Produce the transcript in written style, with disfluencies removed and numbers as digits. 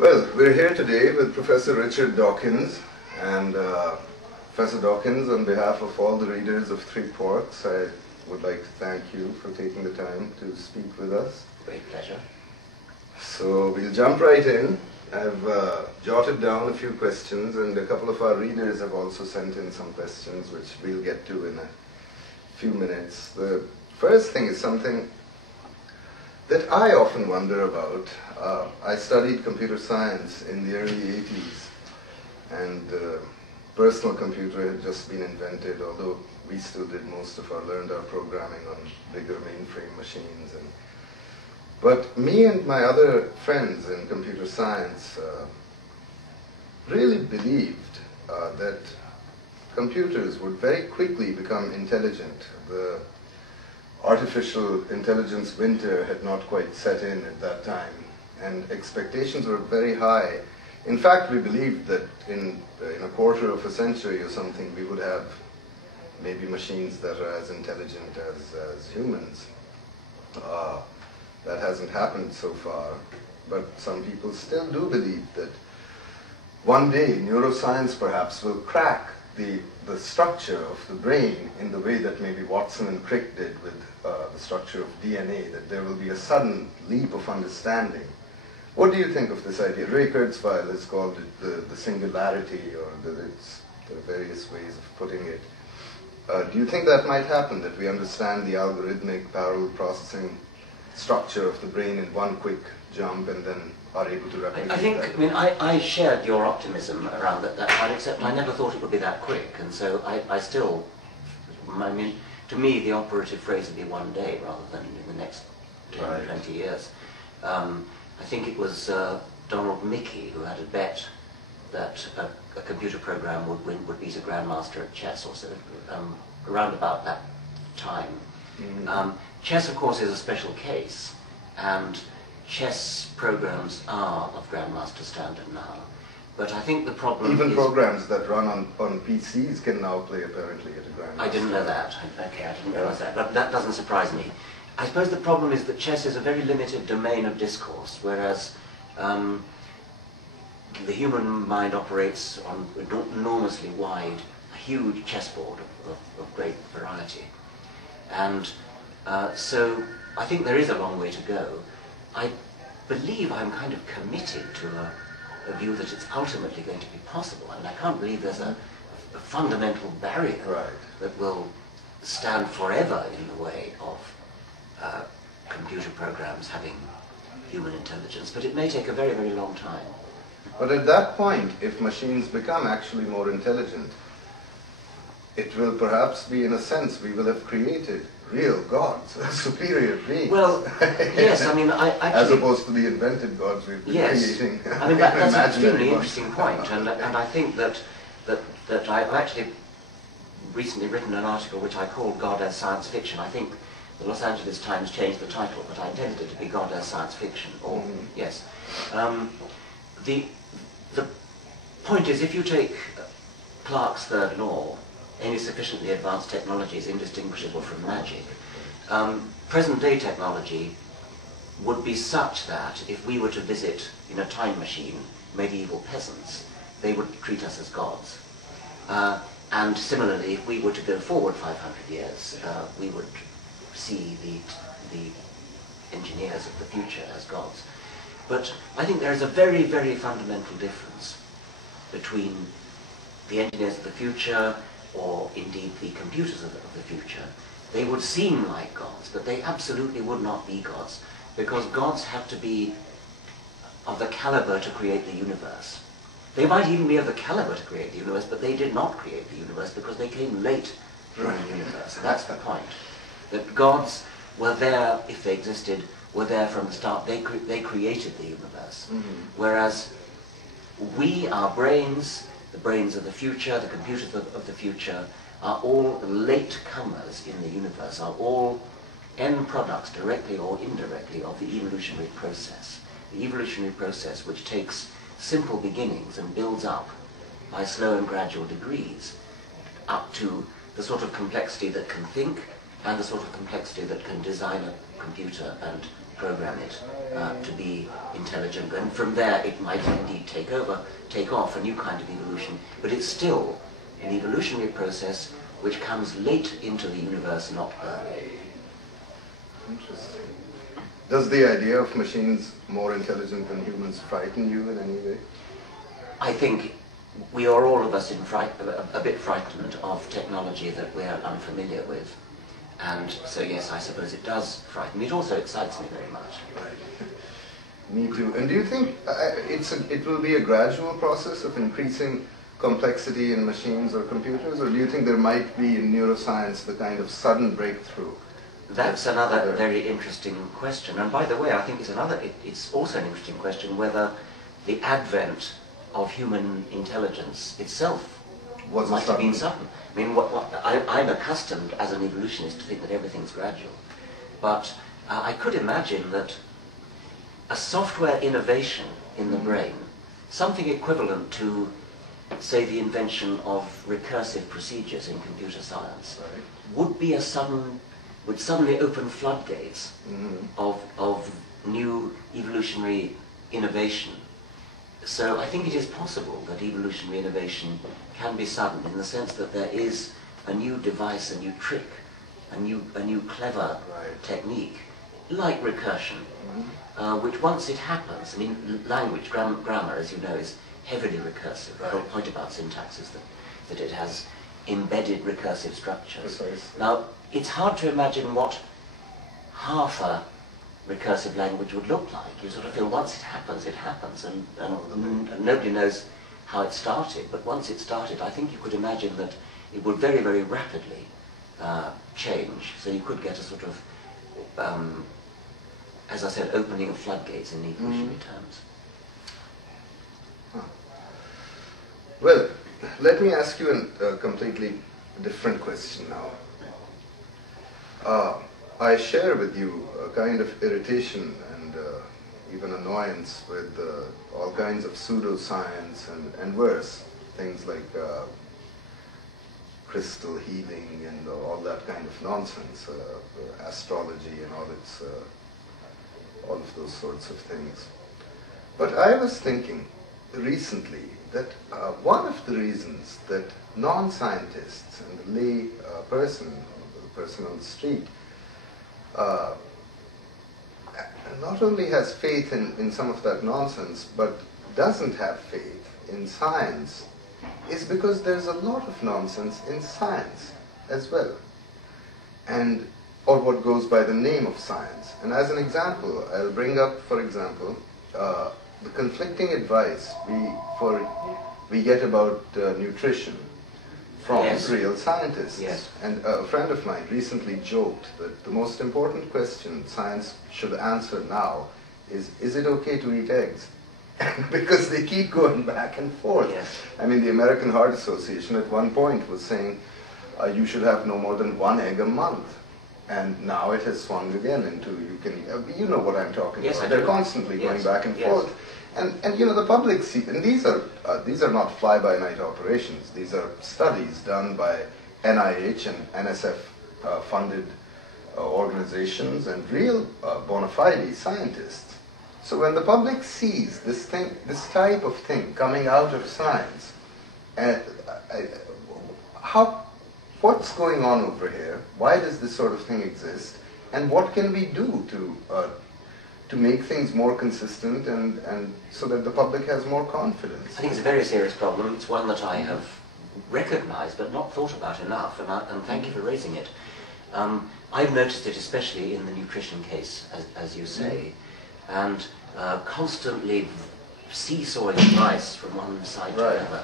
Well, we're here today with Professor Richard Dawkins, and Professor Dawkins, on behalf of all the readers of Three Forks, I would like to thank you for taking the time to speak with us. Great pleasure. So we'll jump right in. I've jotted down a few questions, and a couple of our readers have also sent in some questions, which we'll get to in a few minutes. The first thing is something that I often wonder about. I studied computer science in the early 80s, and the personal computer had just been invented, although we still learned our programming on bigger mainframe machines. But me and my other friends in computer science really believed that computers would very quickly become intelligent. The artificial intelligence winter had not quite set in at that time, and expectations were very high. In fact, we believed that in a quarter of a century or something, we would have maybe machines that are as intelligent as humans. That hasn't happened so far, but some people still do believe that one day neuroscience perhaps will crack the structure of the brain in the way that maybe Watson and Crick did with the structure of DNA, that there will be a sudden leap of understanding. What do you think of this idea? Ray Kurzweil has called it the singularity, or there are various ways of putting it. Do you think that might happen, that we understand the algorithmic parallel processing structure of the brain in one quick jump and then are able to replicate that? I shared your optimism around that time, except I never thought it would be that quick, and so to me the operative phrase would be one day rather than in the next 10 or 20 years. I think it was Donald Mickey who had a bet that a computer program would beat a grandmaster at chess, or so, around about that time. Mm-hmm. Chess, of course, is a special case, and chess programs are of grandmaster standard now. But I think the problem Even is... programs that run on PCs can now play, apparently, at a grandmaster. I didn't know that. Okay, I didn't realize that. But that doesn't surprise me. I suppose the problem is that chess is a very limited domain of discourse, whereas the human mind operates on an enormously wide, huge chessboard of great variety. And so I think there is a long way to go. I believe I'm kind of committed to a view that it's ultimately going to be possible. I mean, I can't believe there's a fundamental barrier that will stand forever in the way of computer programs having human intelligence, but it may take a very, very long time. But at that point, if machines become actually more intelligent, it will perhaps be, in a sense, we will have created real gods, superior beings. Well, yes, I mean, as opposed to the invented gods we've been creating. I mean, that's an extremely interesting point, and I think that I've actually recently written an article which I called God as Science Fiction. I think the Los Angeles Times changed the title, but I intended it to be God as Science Fiction, or, yes. The point is, if you take Clarke's third law, any sufficiently advanced technology is indistinguishable from magic. Present-day technology would be such that if we were to visit in a time machine medieval peasants, they would treat us as gods. And similarly, if we were to go forward 500 years, we would see the engineers of the future as gods. But I think there is a very, very fundamental difference between the engineers of the future, or indeed the computers of the future. They would seem like gods, but they absolutely would not be gods, because gods have to be of the caliber to create the universe. They might even be of the caliber to create the universe, but they did not create the universe because they came late in the universe. And that's the point. That gods were there, if they existed, were there from the start. They created the universe. Whereas we, our brains, the brains of the future, the computers of the future, are all late comers in the universe, are all end products, directly or indirectly, of the evolutionary process. The evolutionary process which takes simple beginnings and builds up by slow and gradual degrees up to the sort of complexity that can think and the sort of complexity that can design a computer and program it to be intelligent. And from there it might indeed take off a new kind of evolution, but it's still an evolutionary process which comes late into the universe, not early. Interesting. Does the idea of machines more intelligent than humans frighten you in any way? I think we are all of us a bit frightened of technology that we are unfamiliar with. And so yes, I suppose it does frighten me. It also excites me very much. Right. Me too. And do you think it will be a gradual process of increasing complexity in machines or computers, or do you think there might be in neuroscience the kind of sudden breakthrough? That's another very interesting question. And by the way, I think it's also an interesting question whether the advent of human intelligence itself might have been sudden. I mean, I'm accustomed as an evolutionist to think that everything's gradual. But I could imagine that a software innovation in the brain, something equivalent to, say, the invention of recursive procedures in computer science, would suddenly open floodgates of new evolutionary innovation. So I think it is possible that evolutionary innovation can be sudden in the sense that there is a new device, a new trick, a new clever technique, like recursion, which once it happens, I mean, language, grammar, as you know, is heavily recursive. The whole point about syntax is that it has embedded recursive structures. Precisely. Now, it's hard to imagine what half a recursive language would look like. You sort of feel once it happens, and nobody knows how it started, but once it started, I think you could imagine that it would very, very rapidly change, so you could get a sort of, as I said, opening of floodgates in evolutionary terms. Huh. Well, let me ask you a completely different question now. I share with you a kind of irritation and even annoyance with all kinds of pseudoscience and worse, things like crystal healing and all that kind of nonsense, astrology and all of those sorts of things. But I was thinking recently that one of the reasons that non-scientists and the lay person, the person on the street, not only has faith in some of that nonsense, but doesn't have faith in science, is because there's a lot of nonsense in science as well, or what goes by the name of science. And as an example, I'll bring up, for example, the conflicting advice we get about nutrition from real scientists. Yes. And a friend of mine recently joked that the most important question science should answer now is it okay to eat eggs? Because they keep going back and forth. Yes. I mean, the American Heart Association at one point was saying you should have no more than 1 egg a month. And now it has swung again into you know what I'm talking about. They're constantly going back and forth. And you know, the public see, and these are not fly-by-night operations. These are studies done by NIH and NSF funded organizations and real bona fide scientists. So when the public sees this type of thing coming out of science, what's going on over here? Why does this sort of thing exist? And what can we do to make things more consistent and so that the public has more confidence? I think it's a very serious problem. It's one that I have recognized but not thought about enough, and thank you for raising it. I've noticed it especially in the nutrition case, as you say, and constantly seesawing advice from one side to another.